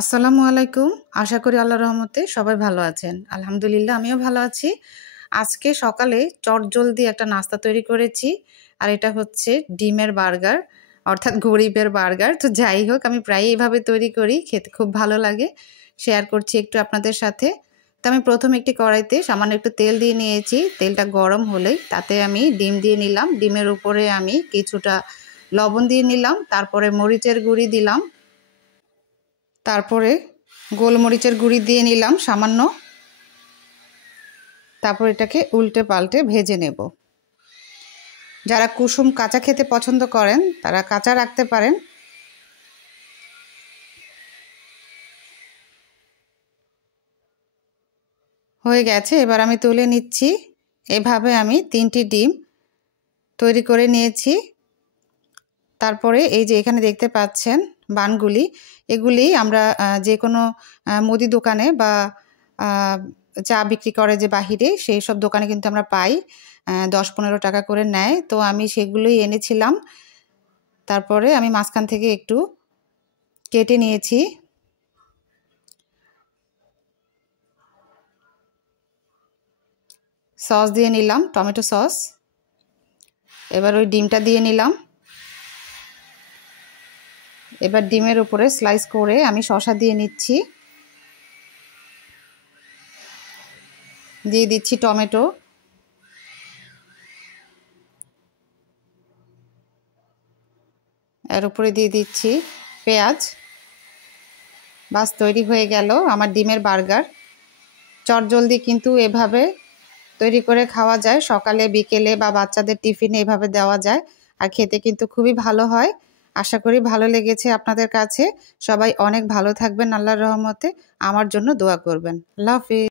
আসসালামু আলাইকুম। আশা করি আল্লাহর রহমতে সবাই ভালো আছেন। আলহামদুলিল্লাহ আমিও ভালো আছি। আজকে সকালে চটজলদি একটা নাস্তা তৈরি করেছি। আর এটা হচ্ছে ডিমের বার্গার, অর্থাৎ গরিবের বার্গার। তো যাই হোক, আমি প্রায়ই এভাবে তৈরি করি, খেতে খুব ভালো লাগে। শেয়ার করছি একটু আপনাদের সাথে। তো আমি প্রথমে একটি কড়াইতে সামান্য একটু তেল দিয়ে নিয়েছি। তেলটা গরম হলেই তাতে আমি ডিম দিয়ে নিলাম। ডিমের উপরে আমি কিছুটা লবণ দিয়ে নিলাম, তারপরে মরিচের গুঁড়ি দিলাম, তারপরে গোলমরিচের গুঁড়ি দিয়ে নিলাম সামান্য। তারপর এটাকে উল্টে পাল্টে ভেজে নেব। যারা কুসুম কাঁচা খেতে পছন্দ করেন তারা কাঁচা রাখতে পারেন। হয়ে গেছে, এবার আমি তুলে নিচ্ছি। এভাবে আমি 3টি ডিম তৈরি করে নিয়েছি। তারপরে এই যে এখানে দেখতে পাচ্ছেন বানগুলি, এগুলি আমরা যে কোনো মুদি দোকানে বা চা বিক্রি করে যে বাহিরে, সেই সব দোকানে কিন্তু আমরা পাই, 10-15 টাকা করে নেয়। তো আমি সেগুলোই এনেছিলাম। তারপরে আমি মাঝখান থেকে একটু কেটে নিয়েছি। সস দিয়ে নিলাম, টমেটো সস। এবার ওই ডিমটা দিয়ে নিলাম। এবার ডিমের উপরে স্লাইস করে আমি শসা দিয়ে নিচ্ছি। দিয়ে দিচ্ছি টমেটো। এর উপরে দিয়ে দিচ্ছি পেঁয়াজ। বাস তৈরি হয়ে গেল আমার ডিমের বার্গার। চটজলদি কিন্তু এভাবে তৈরি করে খাওয়া যায়, সকালে বিকেলে বা বাচ্চাদের টিফিনে এভাবে দেওয়া যায়। আর খেতে কিন্তু খুবই ভালো হয়। আশা করি ভালো লেগেছে আপনাদের কাছে। সবাই অনেক ভালো থাকবেন আল্লাহর রহমতে। আমার জন্য দোয়া করবেন। আল্লাহ হাফেজ।